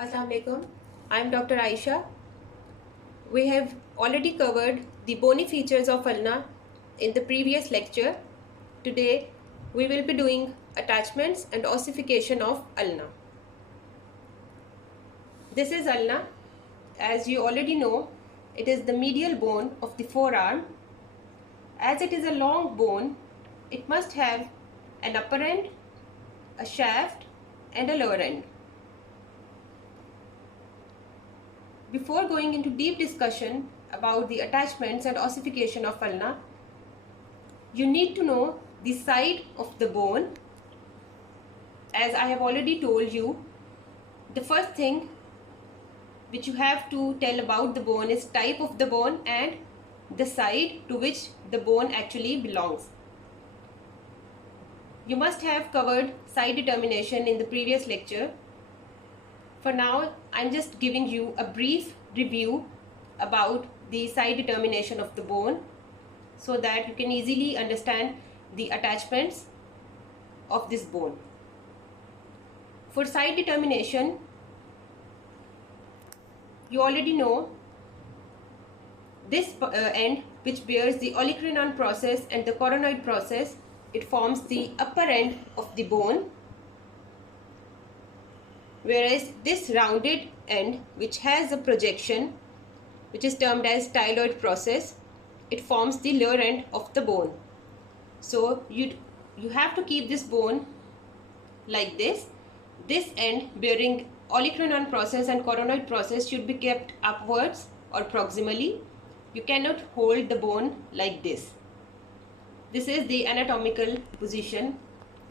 Assalamu alaikum. I am Dr. Ayesha. We have already covered the bony features of ulna in the previous lecture. Today we will be doing attachments and ossification of ulna. This is ulna. As you already know, it is the medial bone of the forearm. As it is a long bone, it must have an upper end, a shaft and a lower end. Before going into deep discussion about the attachments and ossification of ulna, you need to know the side of the bone. As I have already told you, the first thing which you have to tell about the bone is type of the bone and the side to which the bone actually belongs. You must have covered side determination in the previous lecture. For now, I'm just giving you a brief review about the side determination of the bone so that you can easily understand the attachments of this bone. For side determination, you already know this end which bears the olecranon process and the coronoid process. It forms the upper end of the bone, whereas this rounded end which has a projection which is termed as styloid process, it forms the lower end of the bone. So you have to keep this bone like this. This end bearing olecranon process and coronoid process should be kept upwards or proximally. You cannot hold the bone like this. This is the anatomical position,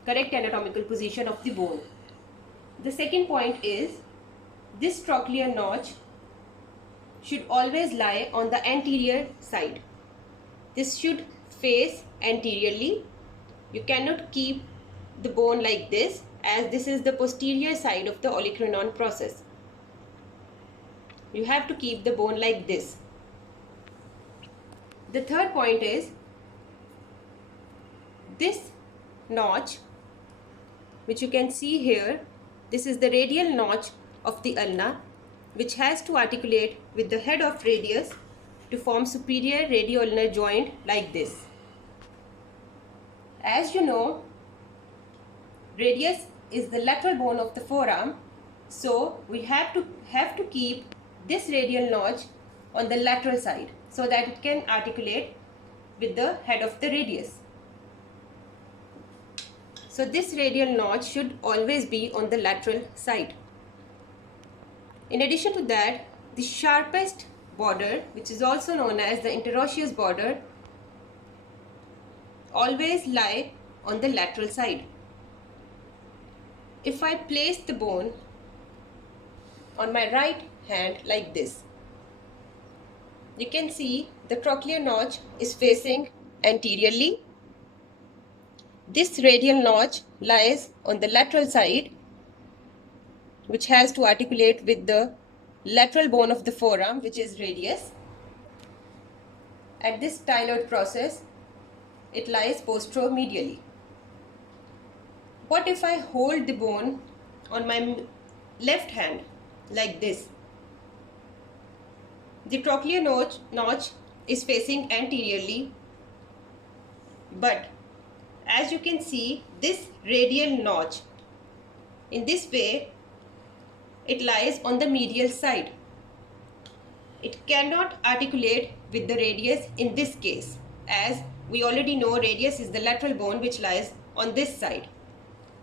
correct anatomical position of the bone. The second point is this trochlear notch should always lie on the anterior side. This should face anteriorly. You cannot keep the bone like this, as this is the posterior side of the olecranon process. You have to keep the bone like this. The third point is this notch which you can see here. This is the radial notch of the ulna which has to articulate with the head of radius to form superior radioulnar joint like this. As you know, radius is the lateral bone of the forearm, so we have to keep this radial notch on the lateral side so that it can articulate with the head of the radius. So this radial notch should always be on the lateral side. In addition to that, the sharpest border, which is also known as the interosseous border, always lie on the lateral side. If I place the bone on my right hand like this, you can see the trochlear notch is facing anteriorly. This radial notch lies on the lateral side which has to articulate with the lateral bone of the forearm, which is radius. At this styloid process, it lies posteromedially. What if I hold the bone on my left hand like this? The trochlear notch is facing anteriorly, but as you can see, this radial notch, in this way, it lies on the medial side. It cannot articulate with the radius in this case, as we already know radius is the lateral bone which lies on this side.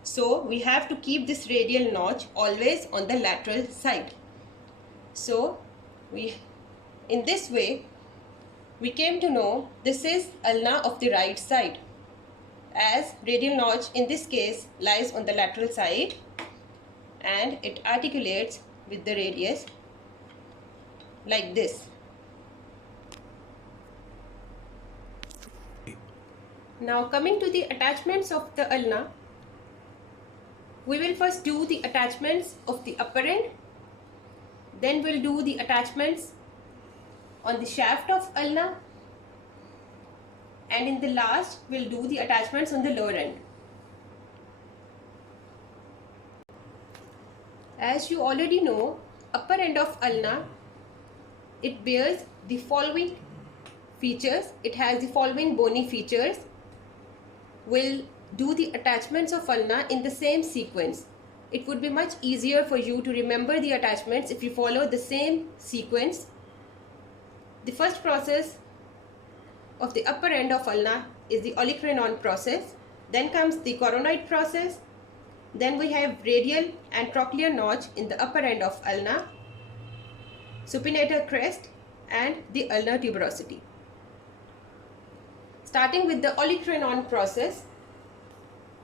So we have to keep this radial notch always on the lateral side. So in this way, we came to know this is ulna of the right side, as radial notch in this case lies on the lateral side and it articulates with the radius like this. Now coming to the attachments of the ulna, we will first do the attachments of the upper end, then we'll do the attachments on the shaft of ulna, and in the last we'll do the attachments on the lower end. As you already know, upper end of ulna, it bears the following features. It has the following bony features. We'll do the attachments of ulna in the same sequence. It would be much easier for you to remember the attachments if you follow the same sequence. The first process of the upper end of ulna is the olecranon process. Then comes the coronoid process. Then we have radial and trochlear notch in the upper end of ulna, supinator crest, and the ulnar tuberosity. Starting with the olecranon process.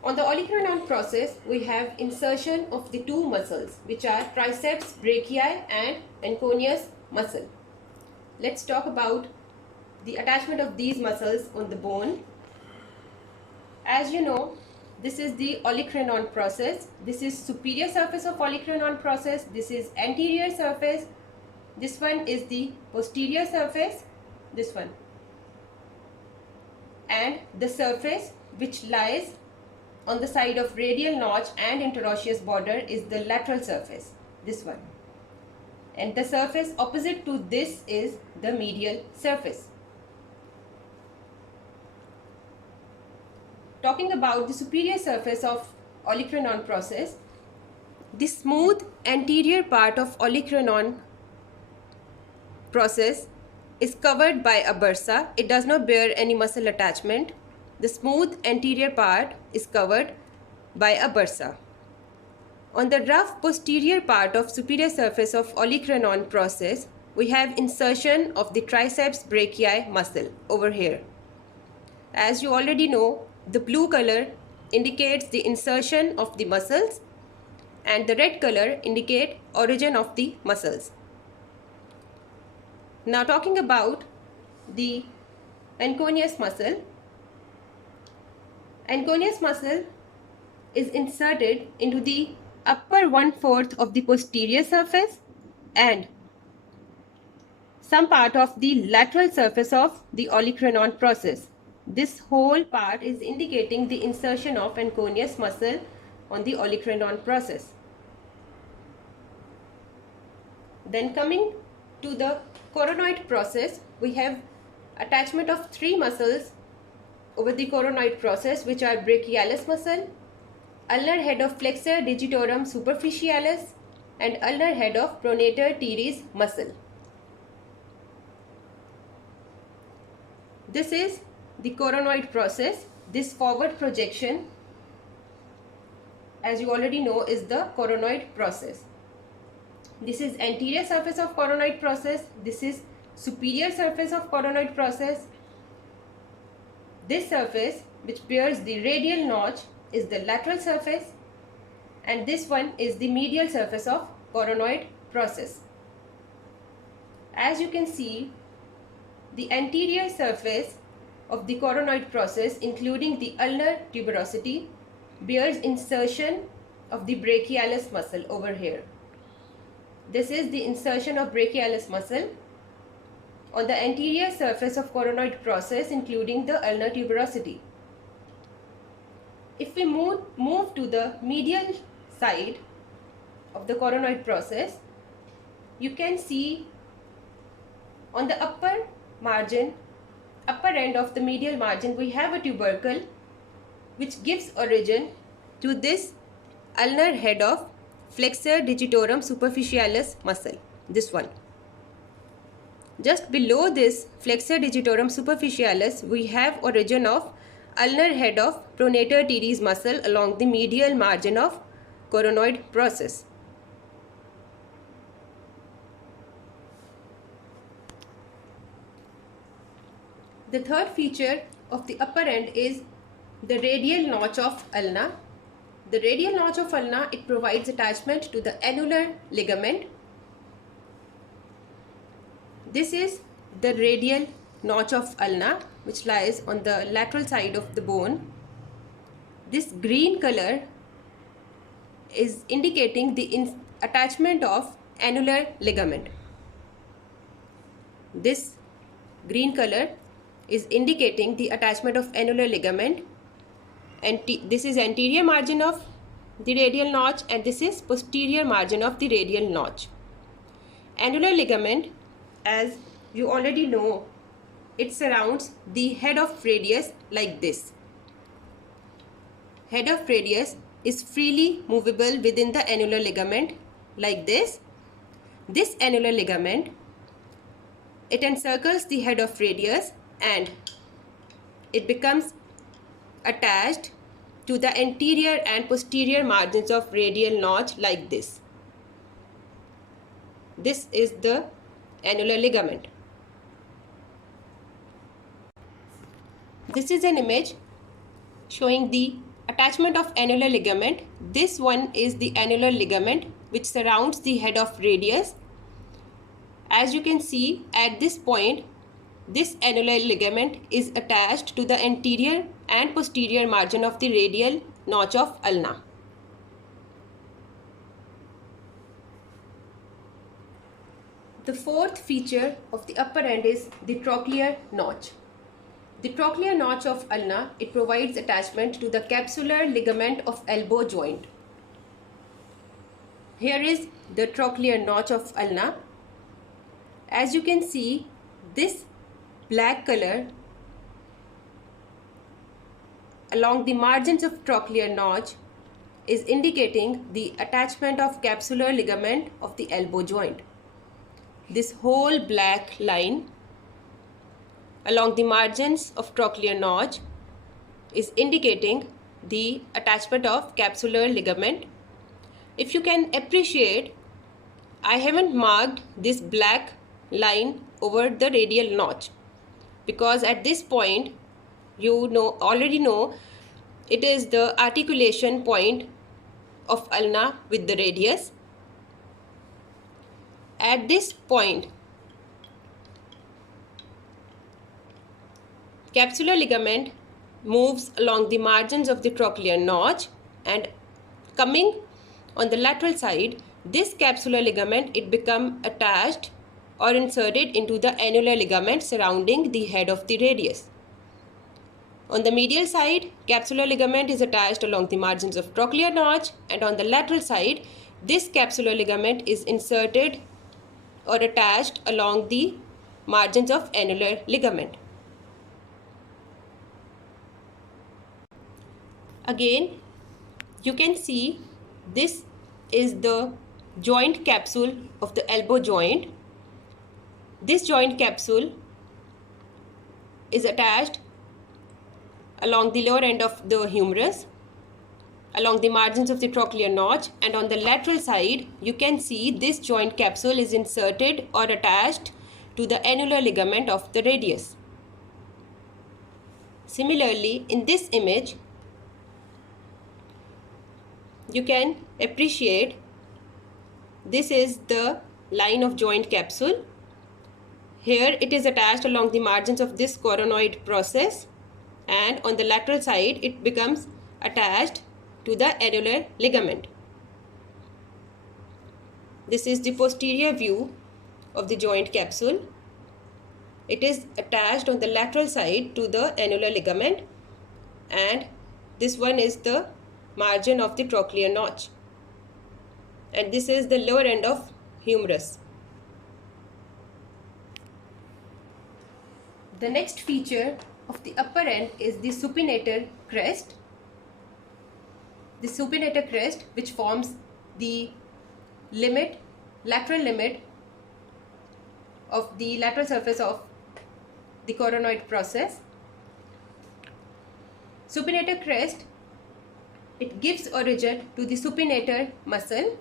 On the olecranon process, we have insertion of the two muscles, which are triceps brachii and Anconeous muscle. Let's talk about the attachment of these muscles on the bone. As you know, this is the olecranon process. This is superior surface of olecranon process. This is anterior surface. This one is the posterior surface. This one. And the surface which lies on the side of radial notch and interosseous border is the lateral surface. This one. And the surface opposite to this is the medial surface. Talking about the superior surface of olecranon process, the smooth anterior part of olecranon process is covered by a bursa. It does not bear any muscle attachment. The smooth anterior part is covered by a bursa. On the rough posterior part of superior surface of olecranon process, we have insertion of the triceps brachii muscle over here. As you already know, the blue color indicates the insertion of the muscles and the red color indicate origin of the muscles. Now talking about the Anconeous muscle. Anconeous muscle is inserted into the upper 1/4 of the posterior surface and some part of the lateral surface of the olecranon process. This whole part is indicating the insertion of Anconeous muscle on the olecranon process. Then coming to the coronoid process, we have attachment of three muscles over the coronoid process, which are brachialis muscle, ulnar head of Flexor Digitorum superficialis, and ulnar head of Pronator Teres muscle. This is the coronoid process. This forward projection, as you already know, is the coronoid process. This is anterior surface of coronoid process. This is superior surface of coronoid process. This surface, which bears the radial notch, is the lateral surface, and this one is the medial surface of coronoid process. As you can see, the anterior surface of the coronoid process, including the ulnar tuberosity, bears insertion of the brachialis muscle over here. This is the insertion of brachialis muscle on the anterior surface of coronoid process, including the ulnar tuberosity. If we move to the medial side of the coronoid process, you can see on the upper end of the medial margin, we have a tubercle which gives origin to this ulnar head of Flexor Digitorum superficialis muscle, this one. Just below this Flexor Digitorum superficialis, we have origin of ulnar head of Pronator Teres muscle along the medial margin of coronoid process. The third feature of the upper end is the radial notch of ulna. The radial notch of ulna, it provides attachment to the annular ligament. This is the radial notch of ulna, which lies on the lateral side of the bone. This green color is indicating the attachment of annular ligament. This green color is indicating the attachment of annular ligament, and this is anterior margin of the radial notch, and this is posterior margin of the radial notch. Annular ligament, as you already know, it surrounds the head of radius like this. Head of radius is freely movable within the annular ligament like this. This annular ligament, it encircles the head of radius and it becomes attached to the anterior and posterior margins of radial notch like this. This is the annular ligament. This is an image showing the attachment of annular ligament. This one is the annular ligament which surrounds the head of radius. As you can see, at this point, this annular ligament is attached to the anterior and posterior margin of the radial notch of ulna. The fourth feature of the upper end is the trochlear notch. The trochlear notch of ulna, it provides attachment to the capsular ligament of elbow joint. Here is the trochlear notch of ulna. As you can see, this black color along the margins of trochlear notch is indicating the attachment of capsular ligament of the elbow joint. This whole black line along the margins of trochlear notch is indicating the attachment of capsular ligament. If you can appreciate, I haven't marked this black line over the radial notch because at this point you already know it is the articulation point of ulna with the radius. At this point, capsular ligament moves along the margins of the trochlear notch, and coming on the lateral side, this capsular ligament, it become attached or inserted into the annular ligament surrounding the head of the radius. On the medial side, capsular ligament is attached along the margins of trochlear notch, and on the lateral side, this capsular ligament is inserted or attached along the margins of annular ligament. Again, you can see this is the joint capsule of the elbow joint. This joint capsule is attached along the lower end of the humerus, along the margins of the trochlear notch, and on the lateral side you can see this joint capsule is inserted or attached to the annular ligament of the radius. Similarly, in this image you can appreciate this is the line of joint capsule. Here it is attached along the margins of this coronoid process, and on the lateral side it becomes attached to the annular ligament. This is the posterior view of the joint capsule. It is attached on the lateral side to the annular ligament, and this one is the margin of the trochlear notch, and this is the lower end of humerus. The next feature of the upper end is the supinator crest. The supinator crest, which forms the lateral limit of the lateral surface of the coronoid process. Supinator crest, it gives origin to the supinator muscle.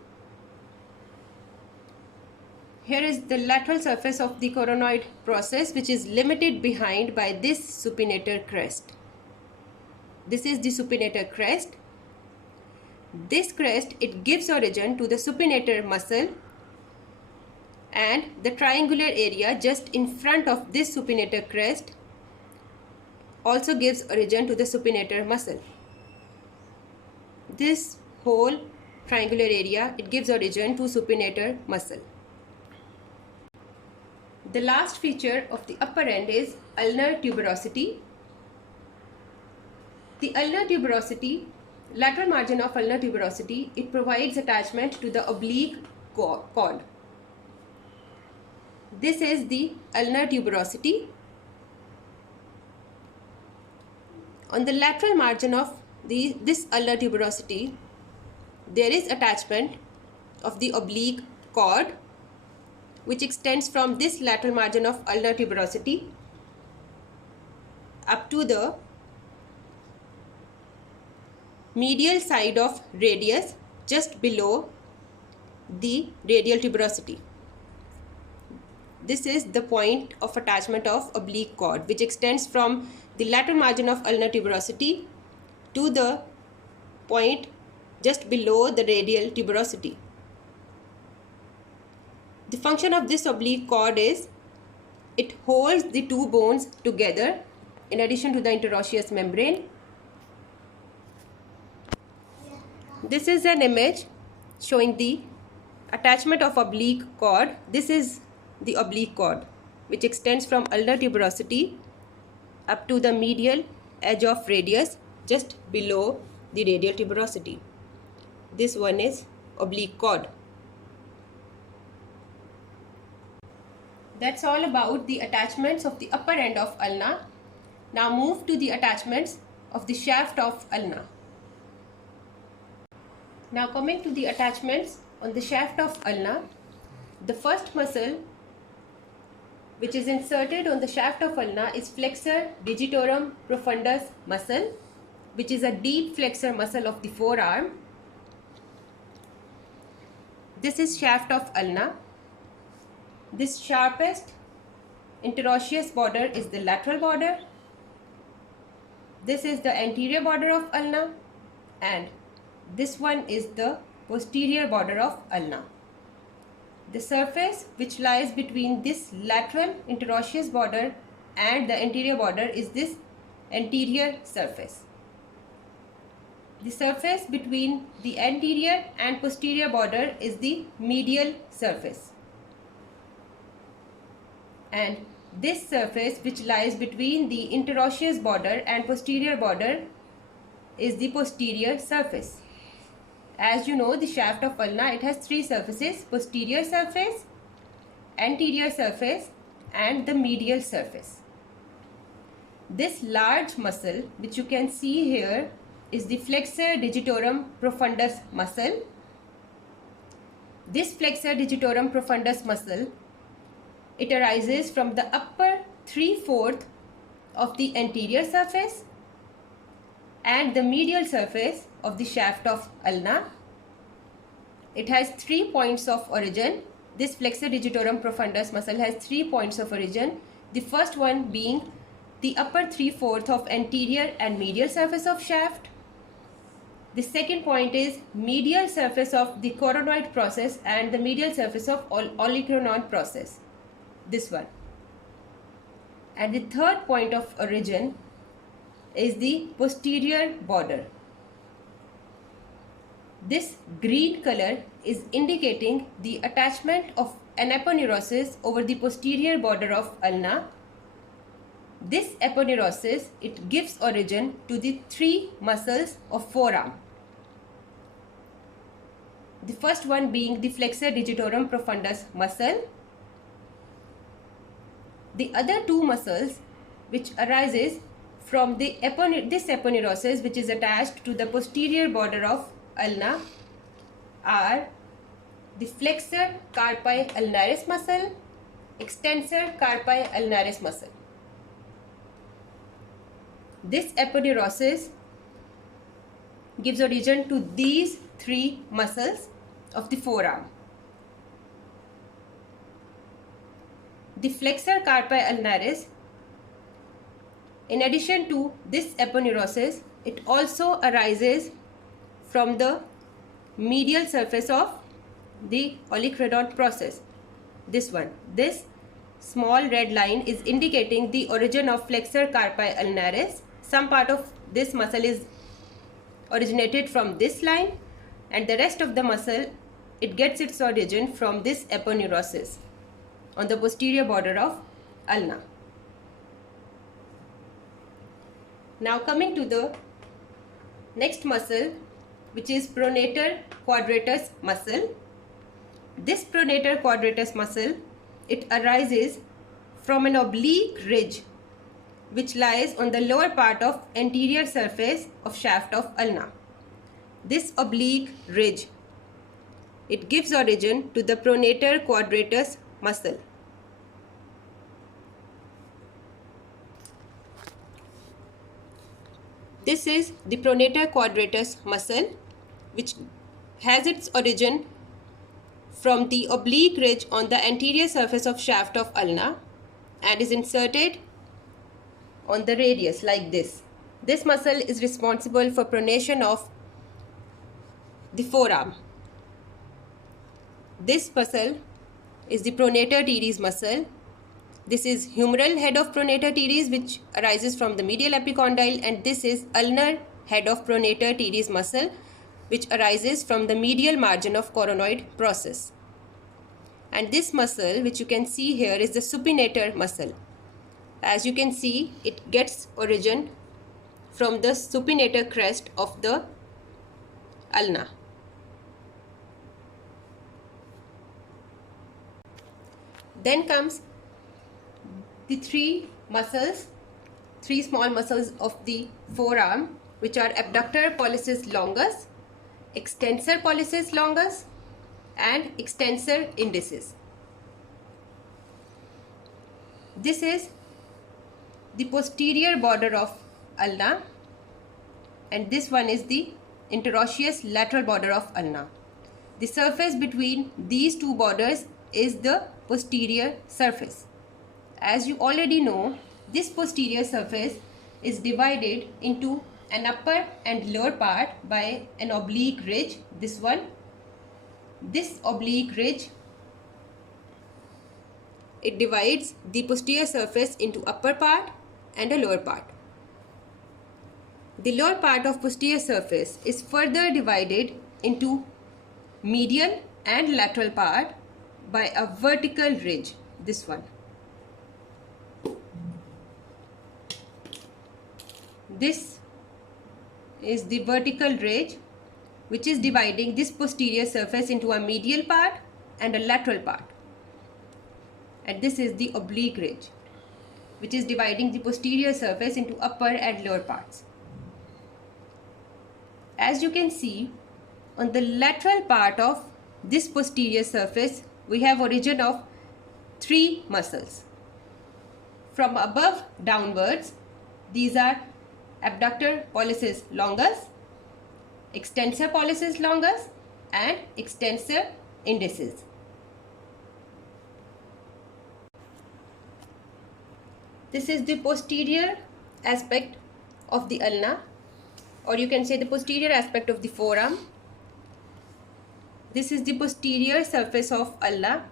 Here is the lateral surface of the coronoid process, which is limited behind by this supinator crest. This is the supinator crest. This crest, it gives origin to the supinator muscle, and the triangular area just in front of this supinator crest also gives origin to the supinator muscle. This whole triangular area, it gives origin to supinator muscle. The last feature of the upper end is ulnar tuberosity. The ulnar tuberosity lateral margin of ulnar tuberosity, it provides attachment to the oblique cord. This is the ulnar tuberosity. On the lateral margin of this ulnar tuberosity, there is attachment of the oblique cord, which extends from this lateral margin of ulnar tuberosity up to the medial side of radius, just below the radial tuberosity. This is the point of attachment of oblique cord, which extends from the lateral margin of ulnar tuberosity to the point just below the radial tuberosity. The function of this oblique cord is it holds the two bones together in addition to the interosseous membrane. This is an image showing the attachment of oblique cord. This is the oblique cord, which extends from ulnar tuberosity up to the medial edge of radius just below the radial tuberosity. This one is oblique cord. That's all about the attachments of the upper end of ulna. Now move to the attachments of the shaft of ulna. Now coming to the attachments on the shaft of ulna, the first muscle which is inserted on the shaft of ulna is Flexor Digitorum Profundus muscle, which is a deep flexor muscle of the forearm. This is shaft of ulna. This sharpest interosseous border is the lateral border. This is the anterior border of ulna, and this one is the posterior border of ulna. The surface which lies between this lateral interosseous border and the anterior border is this anterior surface. The surface between the anterior and posterior border is the medial surface. And this surface which lies between the interosseous border and posterior border is the posterior surface. As you know, the shaft of ulna, it has three surfaces: posterior surface, anterior surface, and the medial surface. This large muscle which you can see here is the Flexor Digitorum Profundus muscle. This Flexor Digitorum Profundus muscle, it arises from the upper 3/4 of the anterior surface and the medial surface of the shaft of ulna. It has 3 points of origin. This Flexor Digitorum Profundus muscle has 3 points of origin. The first one being the upper 3/4 of anterior and medial surface of shaft. The second point is medial surface of the coronoid process and the medial surface of olecranon process. This one. And the third point of origin is the posterior border. This green color is indicating the attachment of an aponeurosis over the posterior border of ulna. This aponeurosis, it gives origin to the three muscles of forearm. The first one being the Flexor Digitorum Profundus muscle. The other two muscles which arises from this aponeurosis, which is attached to the posterior border of ulna, are the Flexor Carpi Ulnaris muscle, Extensor Carpi Ulnaris muscle. This aponeurosis gives origin to these three muscles of the forearm. The Flexor Carpi Ulnaris, in addition to this aponeurosis, it also arises from the medial surface of the olecranon process. This one. This small red line is indicating the origin of Flexor Carpi Ulnaris. Some part of this muscle is originated from this line, and the rest of the muscle, it gets its origin from this aponeurosis on the posterior border of ulna. Now coming to the Next muscle, which is Pronator Quadratus muscle. This Pronator Quadratus muscle, it arises from an oblique ridge which lies on the lower part of anterior surface of shaft of ulna. This oblique ridge, it gives origin to the Pronator Quadratus muscle. This is the Pronator Quadratus muscle, which has its origin from the oblique ridge on the anterior surface of shaft of ulna and is inserted on the radius like this. This muscle is responsible for pronation of the forearm. This muscle is the Pronator Teres muscle. This is humeral head of Pronator Teres, which arises from the medial epicondyle, and this is ulnar head of Pronator Teres muscle, which arises from the medial margin of coronoid process. And this muscle, which you can see here, is the supinator muscle. As you can see, it gets origin from the supinator crest of the ulna. Then comes the three small muscles of the forearm, which are abductor pollicis longus, extensor pollicis longus, and extensor indicis. This is the posterior border of ulna, and this one is the interosseous lateral border of ulna. The surface between these two borders is the posterior surface. As you already know, this posterior surface is divided into an upper and lower part by an oblique ridge, this one. This oblique ridge, it divides the posterior surface into upper part and a lower part. The lower part of posterior surface is further divided into medial and lateral part by a vertical ridge, this one. This is the vertical ridge which is dividing this posterior surface into a medial part and a lateral part. And this is the oblique ridge which is dividing the posterior surface into upper and lower parts. As you can see, on the lateral part of this posterior surface, we have origin of three muscles. From above downwards, these are abductor pollicis longus, extensor pollicis longus, and extensor indicis. This is the posterior aspect of the ulna, or you can say the posterior aspect of the forearm. This is the posterior surface of ulna.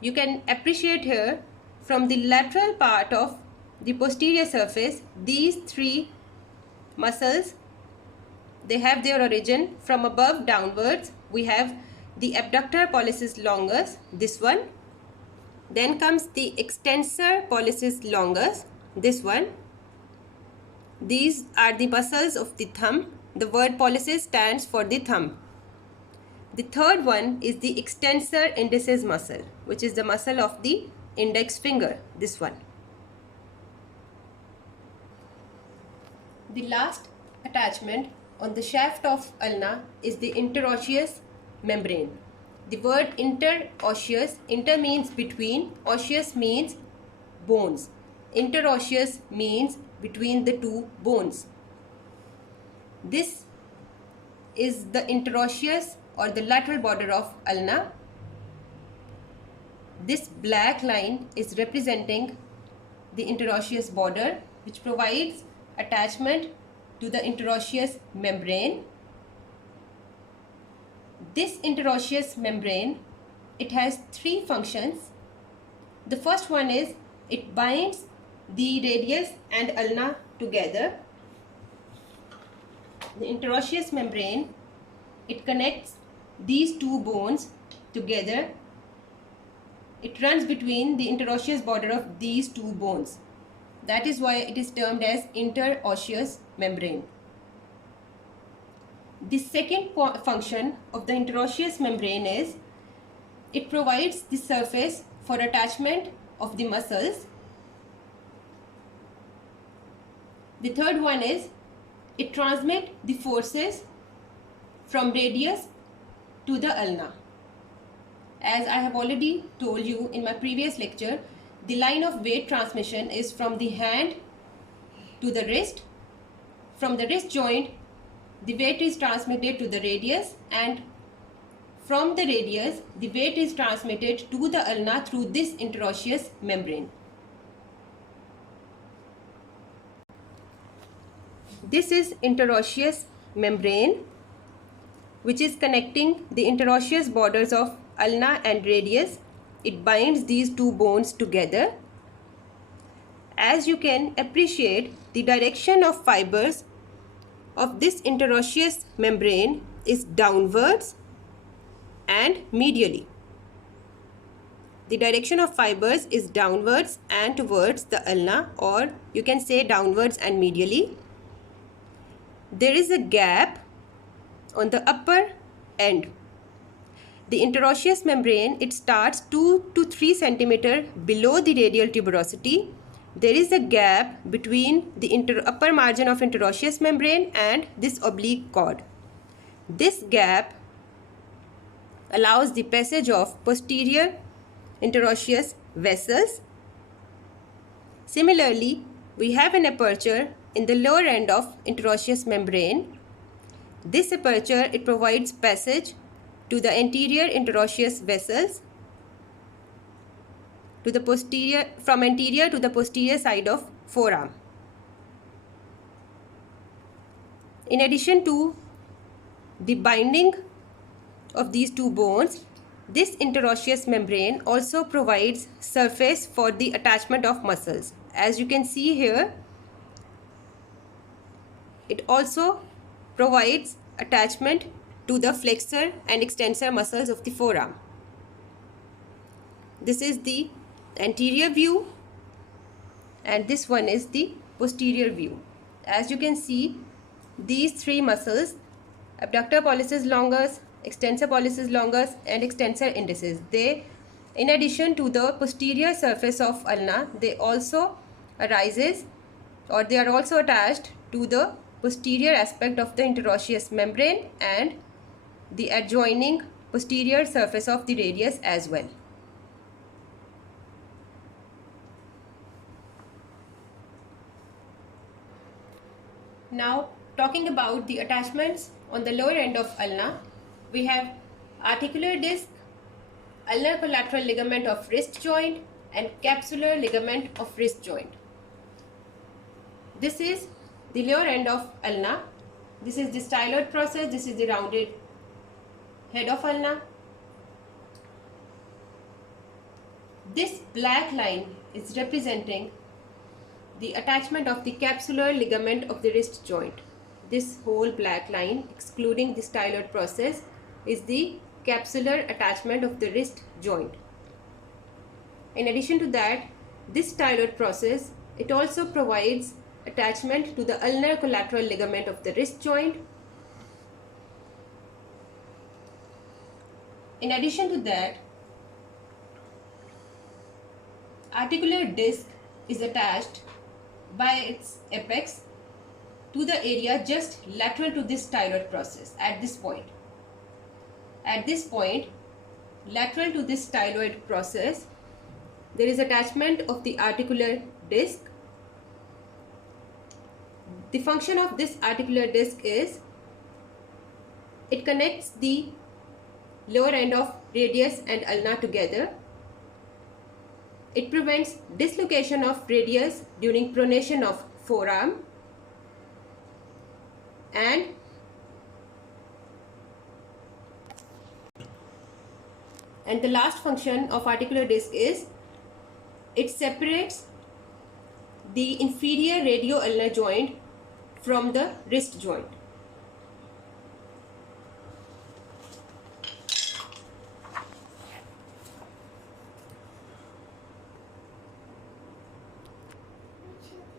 You can appreciate here from the lateral part of the posterior surface, these three muscles, they have their origin from above downwards. We have the abductor pollicis longus, this one. Then comes the extensor pollicis longus, this one. These are the muscles of the thumb. The word pollicis stands for the thumb. The third one is the extensor indicis muscle, which is the muscle of the index finger, this one. The last attachment on the shaft of ulna is the interosseous membrane. The word interosseous, inter means between, osseous means bones. Interosseous means between the two bones. This is the interosseous or the lateral border of ulna. This black line is representing the interosseous border, which provides attachment to the interosseous membrane. This interosseous membrane, it has three functions. The first one is it binds the radius and ulna together. The interosseous membrane, it connects these two bones together. It runs between the interosseous border of these two bones. That is why it is termed as interosseous membrane. The second function of the interosseous membrane is it provides the surface for attachment of the muscles. The third one is it transmits the forces from radius to the ulna. As I have already told you in my previous lecture, the line of weight transmission is from the hand to the wrist. From the wrist joint, the weight is transmitted to the radius, and from the radius, the weight is transmitted to the ulna through this interosseous membrane. This is interosseous membrane, which is connecting the interosseous borders of ulna and radius. It binds these two bones together. As you can appreciate, the direction of fibers of this interosseous membrane is downwards and medially. The direction of fibers is downwards and towards the ulna, or you can say downwards and medially. There is a gap on the upper end. The interosseous membrane, it starts 2 to 3 cm below the radial tuberosity. There is a gap between the upper margin of interosseous membrane and this oblique cord. This gap allows the passage of posterior interosseous vessels. Similarly, we have an aperture in the lower end of interosseous membrane. This aperture, it provides passage to the anterior interosseous vessels to the posterior, from anterior to the posterior side of forearm. In addition to the binding of these two bones, this interosseous membrane also provides surface for the attachment of muscles. As you can see here, it also provides attachment to the flexor and extensor muscles of the forearm. This is the anterior view and this one is the posterior view. As you can see, these three muscles, abductor pollicis longus, extensor pollicis longus and extensor indicis, they, in addition to the posterior surface of ulna, they also arises, or they are also attached to the posterior aspect of the interosseous membrane and the adjoining posterior surface of the radius as well. Now, talking about the attachments on the lower end of ulna, we have articular disc, ulnar collateral ligament of wrist joint and capsular ligament of wrist joint. This is the lower end of ulna. This is the styloid process. This is the rounded head of ulna. This black line is representing the attachment of the capsular ligament of the wrist joint. This whole black line, excluding the styloid process, is the capsular attachment of the wrist joint. In addition to that, this styloid process, it also provides attachment to the ulnar collateral ligament of the wrist joint. In addition to that, articular disc is attached by its apex to the area just lateral to this styloid process at this point. At this point, lateral to this styloid process, there is attachment of the articular disc. The function of this articular disc is it connects the lower end of radius and ulna together. It prevents dislocation of radius during pronation of forearm, and the last function of articular disc is it separates the inferior radio-ulnar joint from the wrist joint.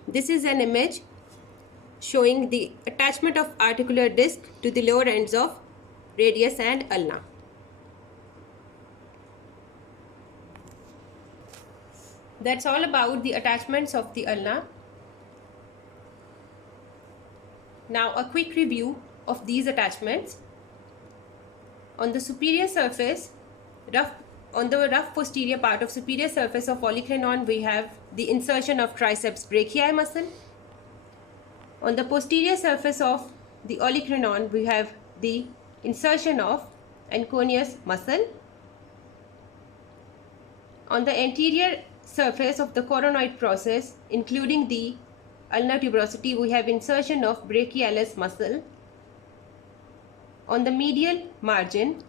This is an image showing the attachment of articular disc to the lower ends of radius and ulna. That's all about the attachments of the ulna. Now a quick review of these attachments. On the superior surface, on the rough posterior part of superior surface of olecranon, we have the insertion of triceps brachii muscle. On the posterior surface of the olecranon, we have the insertion of Anconeous muscle. On the anterior surface of the coronoid process, including the Ulnar Tuberosity, we have insertion of brachialis muscle. On the medial margin,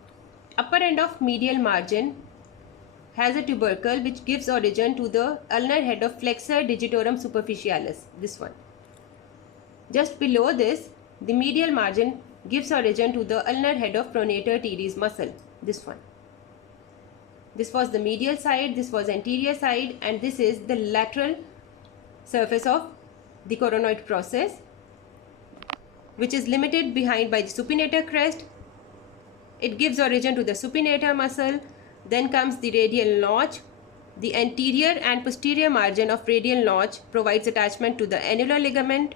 upper end of medial margin has a tubercle which gives origin to the ulnar head of Flexor Digitorum superficialis, this one. Just below this, the medial margin gives origin to the ulnar head of Pronator Teres muscle, this one. This was the medial side, this was anterior side, and this is the lateral surface of the coronoid process, which is limited behind by the supinator crest. It gives origin to the supinator muscle. Then comes the radial notch. The anterior and posterior margin of radial notch provides attachment to the annular ligament.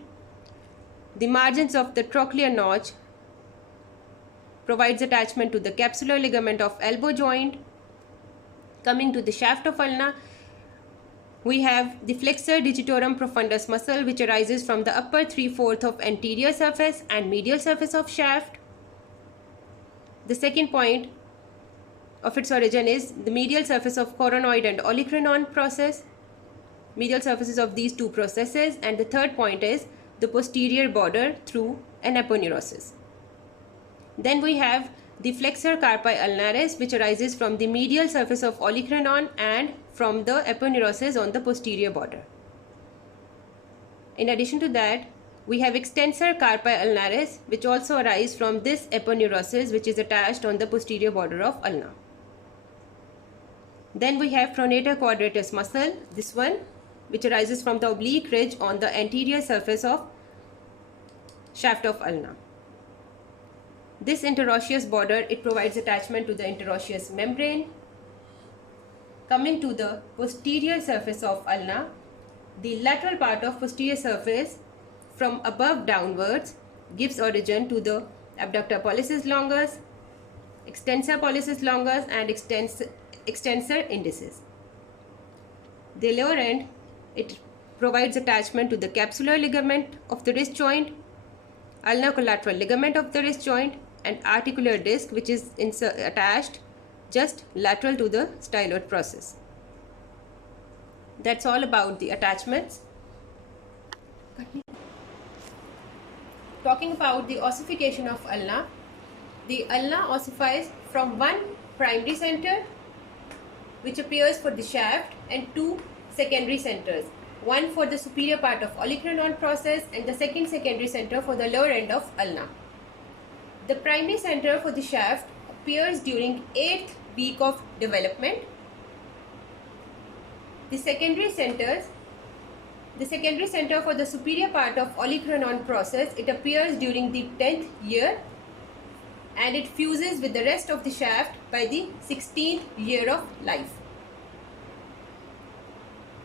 The margins of the trochlear notch provides attachment to the capsular ligament of elbow joint. Coming to the shaft of ulna, we have the flexor digitorum profundus muscle, which arises from the upper 3/4 of anterior surface and medial surface of shaft. The second point of its origin is the medial surface of coronoid and olecranon process, medial surfaces of these two processes, and the third point is the posterior border through an aponeurosis. Then we have the flexor carpi ulnaris, which arises from the medial surface of olecranon and from the aponeurosis on the posterior border. In addition to that, we have extensor carpi ulnaris, which also arise from this aponeurosis, which is attached on the posterior border of ulna. Then we have Pronator quadratus muscle, this one, which arises from the oblique ridge on the anterior surface of shaft of ulna. This interosseous border, it provides attachment to the interosseous membrane. Coming to the posterior surface of ulna, the lateral part of posterior surface from above downwards gives origin to the abductor pollicis longus, extensor pollicis longus, and extensor indicis. The lower end, it provides attachment to the capsular ligament of the wrist joint, ulnar collateral ligament of the wrist joint, and articular disc, which is attached just lateral to the styloid process. That's all about the attachments. Talking about the ossification of ulna, the ulna ossifies from one primary center, which appears for the shaft, and two secondary centers, one for the superior part of olecranon process and the second secondary center for the lower end of ulna. The primary center for the shaft appears during 8th week of development. The secondary center for the superior part of olecranon process, it appears during the 10th year, and it fuses with the rest of the shaft by the 16th year of life.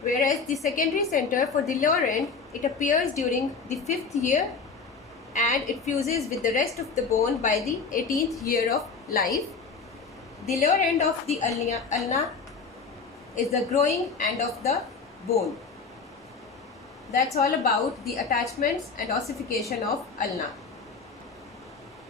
Whereas the secondary center for the lower end, it appears during the 5th year, and it fuses with the rest of the bone by the 18th year of life. The lower end of the ulna is the growing end of the bone. That's all about the attachments and ossification of ulna.